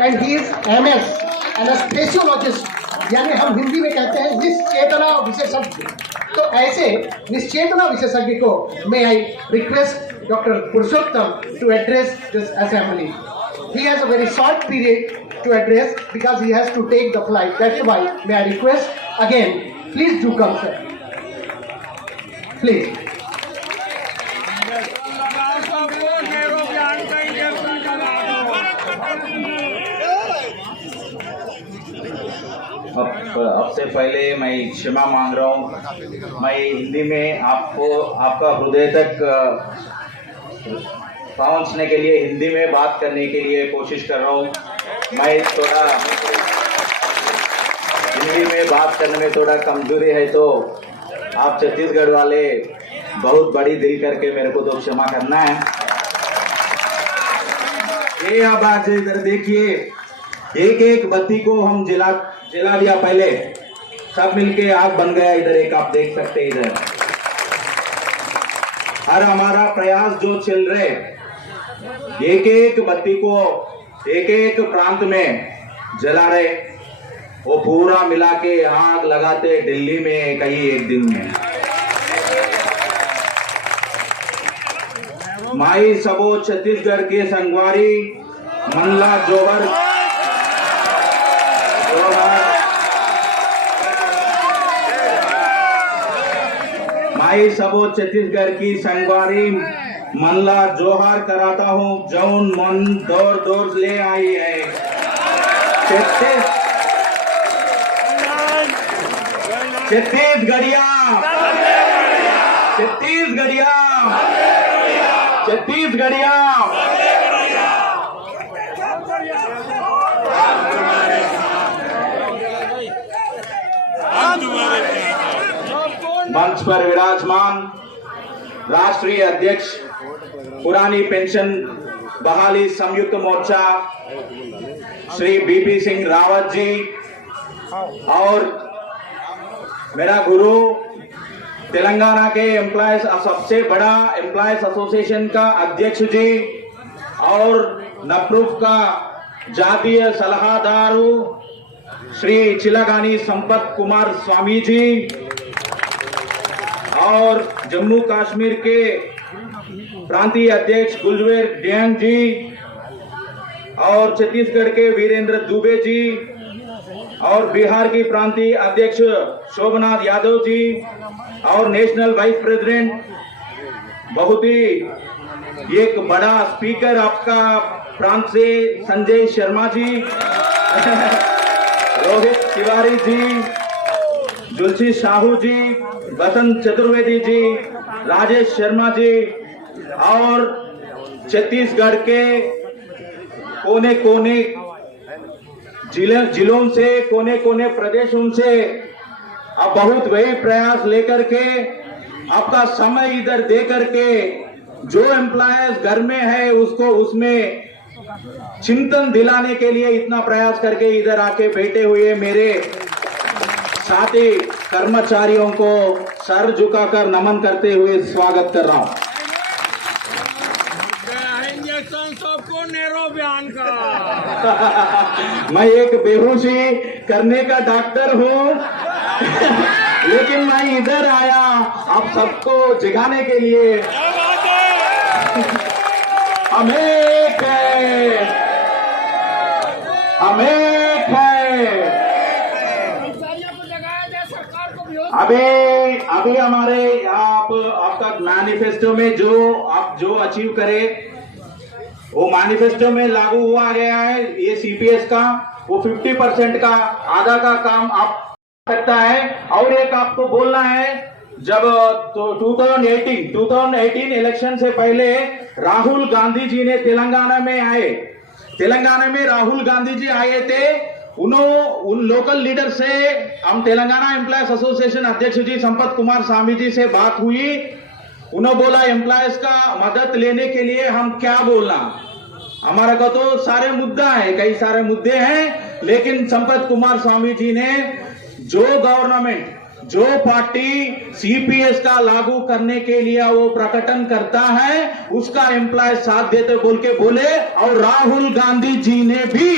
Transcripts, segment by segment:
and he is MS anaesthesiologist, यानी हम हिंदी में कहते हैं निश्चेतना विशेषज्ञ। तो ऐसे निश्चेतना विशेषज्ञ को may I request Dr. Purushottam to address this assembly. He has a very short period to address because he has to take the flight. That's why may I request again, please do come, sir. Please. अब से पहले मैं क्षमा मांग रहा हूँ। मैं हिंदी में आपका हृदय तक पहुँचने के लिए हिंदी में बात करने के लिए कोशिश कर रहा हूँ। मैं थोड़ा हिंदी में बात करने में थोड़ा कमजोरी है, तो आप छत्तीसगढ़ वाले बहुत बड़ी दिल करके मेरे को तो क्षमा करना है। ये अब आज इधर देखिए, एक एक बत्ती को हम जला दिया। पहले सब मिलके आग बन गया। इधर एक आप देख सकते हैं इधर। और हमारा प्रयास जो चल रहे, एक एक बत्ती को एक एक प्रांत में जला रहे, वो पूरा मिला के आग लगाते दिल्ली में कहीं एक दिन में। माई सबो छत्तीसगढ़ के संगवारी मनला जोहर माई सबो छत्तीसगढ़ की संगवारी मनला जोहार कराता हूँ। जौन मन दौर दौर ले आई है छत्तीसगढ़िया छत्तीसगढ़िया छत्तीसगढ़िया। मंच पर विराजमान राष्ट्रीय अध्यक्ष पुरानी पेंशन बहाली संयुक्त मोर्चा श्री बीपी सिंह रावत जी, और मेरा गुरु तेलंगाना के एम्प्लॉयज सबसे बड़ा एम्प्लॉयज एसोसिएशन का अध्यक्ष जी, और नप्रूफ का जातीय सलाहदार श्री चिलागानी संपत कुमार स्वामी जी, और जम्मू कश्मीर के प्रांतीय अध्यक्ष गुलजवेर डेंग जी, और छत्तीसगढ़ के वीरेंद्र दुबे जी, और बिहार की प्रांतीय अध्यक्ष शोभनाथ यादव जी, और नेशनल वाइस प्रेसिडेंट बहुत ही एक बड़ा स्पीकर आपका प्रांत से संजय शर्मा जी, रोहित तिवारी जी, जुलसी साहू जी, बसंत चतुर्वेदी जी, राजेश शर्मा जी, और छत्तीसगढ़ के कोने कोने जिलों से, कोने कोने प्रदेशों से अब बहुत वही प्रयास लेकर के आपका समय इधर दे करके जो एम्प्लॉयज घर में है उसको उसमें चिंतन दिलाने के लिए इतना प्रयास करके इधर आके बैठे हुए मेरे साथी कर्मचारियों को सर झुकाकर नमन करते हुए स्वागत कर रहा हूं। सबको नेरो बयान का मैं एक बेहोशी करने का डॉक्टर हूं लेकिन मैं इधर आया आप सबको जगाने के लिए। हम एक है, हम एक है। अभी हमारे आपका मैनिफेस्टो में जो अचीव करे वो मैनिफेस्टो में लागू हुआ गया है। ये सीपीएस का वो 50% का आधा का काम आप सकता है। और एक आपको बोलना है, जब तो 2018 इलेक्शन से पहले राहुल गांधी जी ने तेलंगाना में राहुल गांधी जी आए थे। उन लोकल लीडर से हम तेलंगाना एम्प्लॉयज एसोसिएशन अध्यक्ष जी संपत कुमार स्वामी जी से बात हुई। उन्होंने बोला एम्प्लॉयज का मदद लेने के लिए हम क्या बोलना, हमारा का तो सारे मुद्दा है, कई सारे मुद्दे हैं, लेकिन संपत कुमार स्वामी जी ने जो गवर्नमेंट जो पार्टी सीपीएस का लागू करने के लिए वो प्रकटन करता है उसका एम्प्लॉय साथ देते बोल के बोले। और राहुल गांधी जी ने भी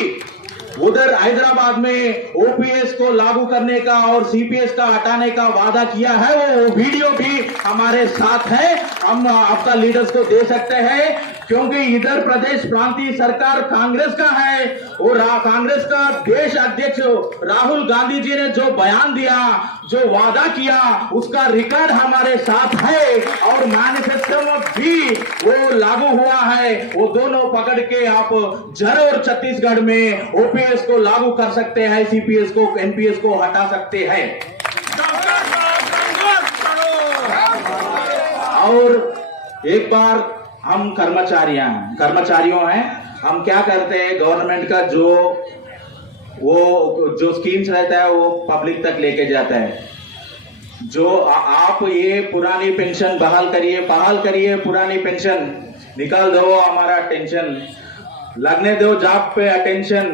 उधर हैदराबाद में ओपीएस को लागू करने का और सीपीएस का हटाने का वादा किया है, वो वीडियो भी हमारे साथ है, हम आपका लीडर्स को दे सकते हैं, क्योंकि इधर प्रदेश प्रांतीय सरकार कांग्रेस का है और कांग्रेस का देश अध्यक्ष राहुल गांधी जी ने जो बयान दिया, जो वादा किया, उसका रिकॉर्ड हमारे साथ है और मैनिफेस्टो में भी वो लागू हुआ है। वो दोनों पकड़ के आप जर और छत्तीसगढ़ में ओपीएस को लागू कर सकते हैं, सीपीएस को, एनपीएस को हटा सकते हैं। और एक बार हम कर्मचारियों हैं, हम क्या करते हैं, गवर्नमेंट का जो स्कीम्स रहता है वो पब्लिक तक लेके जाता है। जो आप ये पुरानी पेंशन बहाल करिए, पुरानी पेंशन निकाल दो, हमारा टेंशन लगने दो, जॉब पे अटेंशन।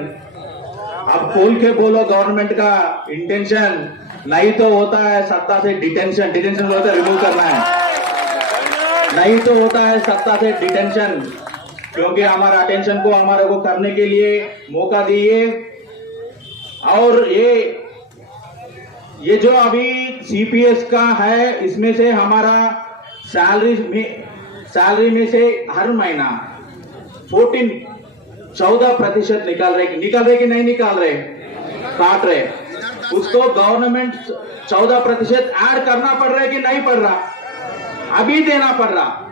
अब खोल के बोलो गवर्नमेंट का इंटेंशन, नहीं तो होता है सत्ता से डिटेंशन होता है, रिमूव करना है, नहीं तो होता है सत्ता से डिटेंशन, क्योंकि हमारा अटेंशन को हमारे को करने के लिए मौका दिए। और ये जो अभी सीपीएस का है, इसमें से हमारा सैलरी में से हर महीना 14% निकाल रहे कि नहीं निकाल रहे, काट रहे, उसको गवर्नमेंट 14% ऐड करना पड़ रहा है कि नहीं पड़ रहा, अभी देना पड़ रहा,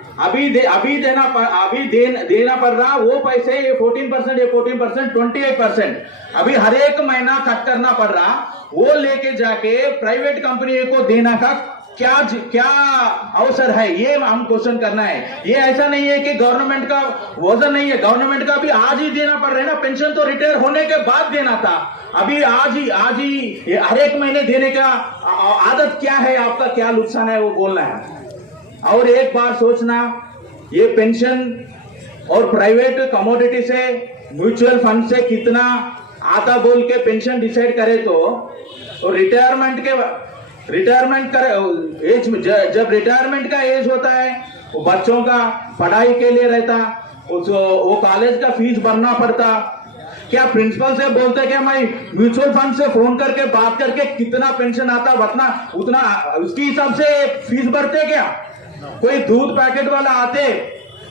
देना पड़ रहा। वो पैसे ये 14%, 28% अभी हर एक महीना कट करना पड़ रहा। वो लेके जाके प्राइवेट कंपनी को देना का क्या अवसर है, ये हम क्वेश्चन करना है। ये ऐसा नहीं है कि गवर्नमेंट का वजन नहीं है, गवर्नमेंट का भी आज ही देना पड़ रहा है ना। पेंशन तो रिटायर होने के बाद देना था, अभी आज ही हर एक महीने देने का आदत क्या है आपका, क्या नुकसान है वो बोलना है। और एक बार सोचना, ये पेंशन और प्राइवेट कमोडिटी से, म्यूचुअल फंड से कितना आता बोल के पेंशन डिसाइड करे तो रिटायरमेंट का एज में, जब रिटायरमेंट का एज होता है, वो बच्चों का पढ़ाई के लिए रहता, वो कॉलेज का फीस भरना पड़ता। क्या प्रिंसिपल से बोलते क्या मैं म्यूचुअल फंड से फोन करके बात करके कितना पेंशन आता उतना उसके हिसाब से फीस भरते क्या? कोई दूध पैकेट वाला आते,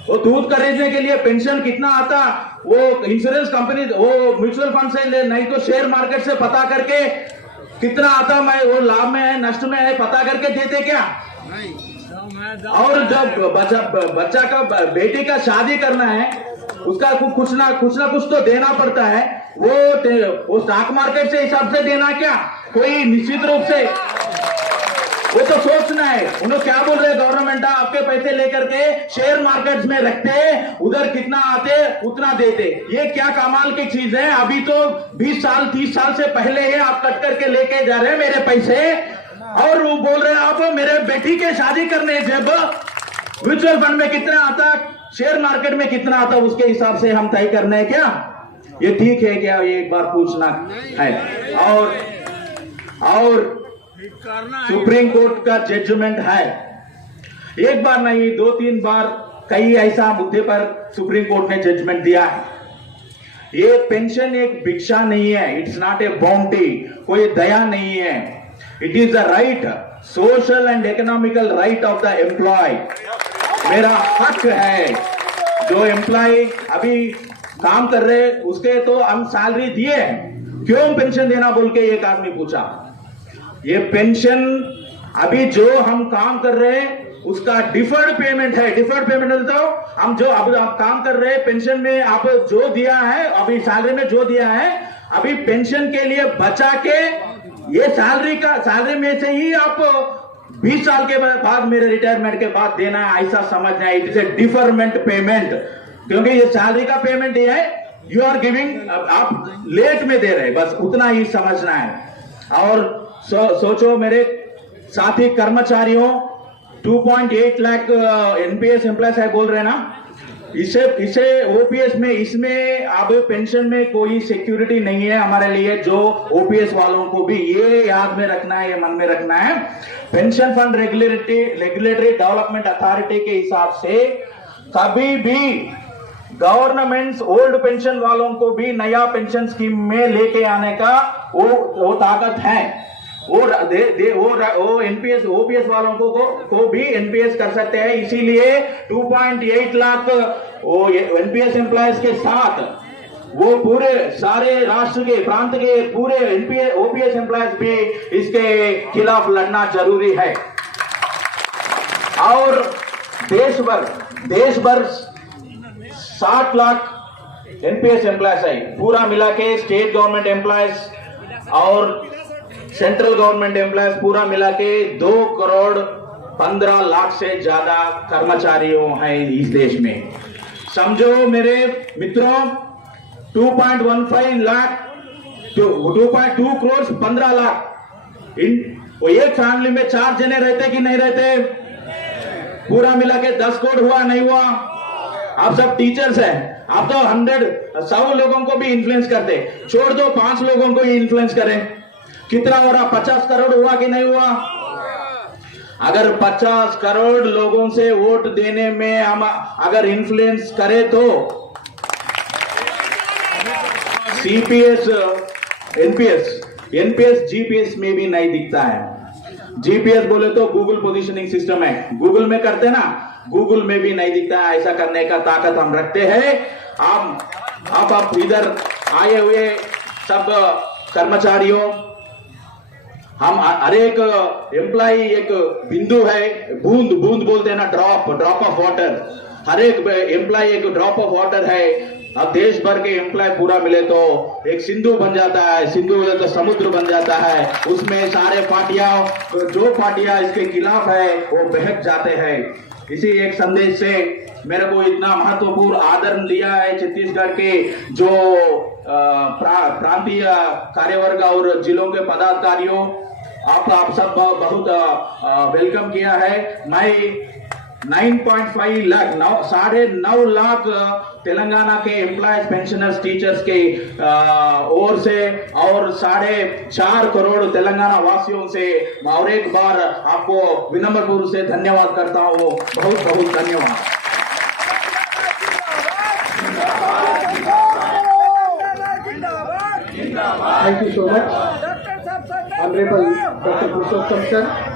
वो दूध खरीदने के लिए पेंशन कितना आता, वो इंश्योरेंस कंपनी, वो म्यूचुअल फंड से ले, नहीं तो शेयर मार्केट से पता करके कितना आता, मैं वो लाभ में है नष्ट में है पता करके देते क्या? और जब बच्चा का बेटी का शादी करना है, उसका कुछ ना कुछ तो देना पड़ता है। वो स्टॉक मार्केट से हिसाब से देना क्या, कोई निश्चित रूप से वो तो सोचना है। उन्होंने क्या बोल रहे गवर्नमेंट, आपके पैसे लेकर के शेयर मार्केट में रखते, उधर कितना आते उतना देते। ये क्या कमाल की चीज है। अभी तो 20 साल 30 साल से पहले है आप कट करके लेके जा रहे हैं मेरे पैसे, और वो बोल रहे हैं आप मेरे बेटी के शादी करने, जब म्यूचुअल फंड में कितना आता, शेयर मार्केट में कितना आता, उसके हिसाब से हम तय करना है क्या? ये ठीक है क्या? ये एक बार पूछना है। और सुप्रीम कोर्ट का जजमेंट है, एक बार नहीं 2-3 बार कई ऐसा मुद्दे पर सुप्रीम कोर्ट ने जजमेंट दिया है। ये पेंशन एक भिक्षा नहीं है, इट्स नॉट ए बाउंटी, कोई दया नहीं है, it is the right, social and economical right of the employ. मेरा हक है। जो एम्प्लॉय अभी काम कर रहे उसके तो हम सैलरी दिए, क्यों पेंशन देना बोल के एक आदमी पूछा। ये पेंशन अभी जो हम काम कर रहे हैं उसका डिफर्ड पेमेंट है। डिफर्ड पेमेंट तो हम जो अब आप काम कर रहे हैं पेंशन में आप जो दिया है, अभी सैलरी में जो दिया है, अभी पेंशन के लिए बचा के ये सैलरी में से ही आप 20 साल के बाद मेरे रिटायरमेंट के बाद देना है, ऐसा समझना है। It is a deferment payment, क्योंकि ये सैलरी का पेमेंट ये है, यू आर गिविंग, आप लेट में दे रहे, बस उतना ही समझना है। और सोचो मेरे साथी कर्मचारियों, 2.8 लाख एनपीएस एम्प्लॉयज है बोल रहे ना, इसे ओपीएस में, इसमें अब पेंशन में कोई सिक्योरिटी नहीं है हमारे लिए। जो ओपीएस वालों को भी ये याद में रखना है, ये मन में रखना है। Pension fund regulatory development authority के हिसाब से कभी भी गवर्नमेंट्स ओल्ड पेंशन वालों को भी नया पेंशन स्कीम में लेके आने का वो ताकत है। वो एनपीएस ओपीएस वालों को भी एनपीएस कर सकते हैं। इसीलिए 2.8 लाख वो एनपीएस एम्प्लॉयज के साथ वो पूरे सारे राष्ट्र के प्रांत के पूरे एनपीएस ओपीएस एम्प्लॉयज भी इसके खिलाफ लड़ना जरूरी है। और देश भर 60 लाख एनपीएस एम्प्लॉयज है। पूरा मिला के स्टेट गवर्नमेंट एम्प्लॉयज और सेंट्रल गवर्नमेंट एम्प्लॉयज पूरा मिला के 2 करोड़ 15 लाख से ज्यादा कर्मचारियों हैं इस देश में। समझो मेरे मित्रों, 2.15 लाख 2.2 करोड़ 15 लाख वो एक फैमिली में 4 जने रहते कि नहीं रहते? पूरा मिला के 10 करोड़ हुआ नहीं हुआ? आप सब टीचर्स हैं, आप तो 100 लोगों को भी इन्फ्लुएंस करते, छोड़ दो 5 लोगों को ही इन्फ्लुएंस करें, कितना हो रहा? 50 करोड़ हुआ कि नहीं हुआ? अगर 50 करोड़ लोगों से वोट देने में हम अगर इन्फ्लुएंस करें तो सीपीएस एनपीएस जीपीएस में भी नहीं दिखता है। जीपीएस बोले तो गूगल पोजीशनिंग सिस्टम है, गूगल में करते ना, गूगल में भी नहीं दिखता है। ऐसा करने का ताकत हम रखते हैं। आप इधर आए हुए सब कर्मचारियों, हम हर एक एम्प्लॉय एक बिंदु है, बूंद बोलते हैं ना, ड्रॉप ऑफ वाटर। हर एक एम्प्लॉय एक ड्रॉप ऑफ वाटर है। अब देश भर के एम्प्लॉय पूरा मिले तो एक सिंधु बन जाता है, सिंधु मिले तो समुद्र बन जाता है। उसमें सारे पार्टियां, जो पार्टियां इसके खिलाफ है वो बहक जाते हैं। इसी एक संदेश से मेरे को इतना महत्वपूर्ण आदर दिया है छत्तीसगढ़ के जो प्रांतीय कार्यवर्ग और जिलों के पदाधिकारियों, आप सब बहुत वेलकम किया है। मैं 9.5 लाख 9.5 लाख तेलंगाना के एम्प्लॉयज, पेंशनर्स, टीचर्स के ओर से और 4.5 करोड़ तेलंगाना वासियों से और एक बार आपको विनम्रपूर्वक से धन्यवाद करता हूँ। बहुत बहुत धन्यवाद। Thank you so much, Honorable Dr. Purushottam sir.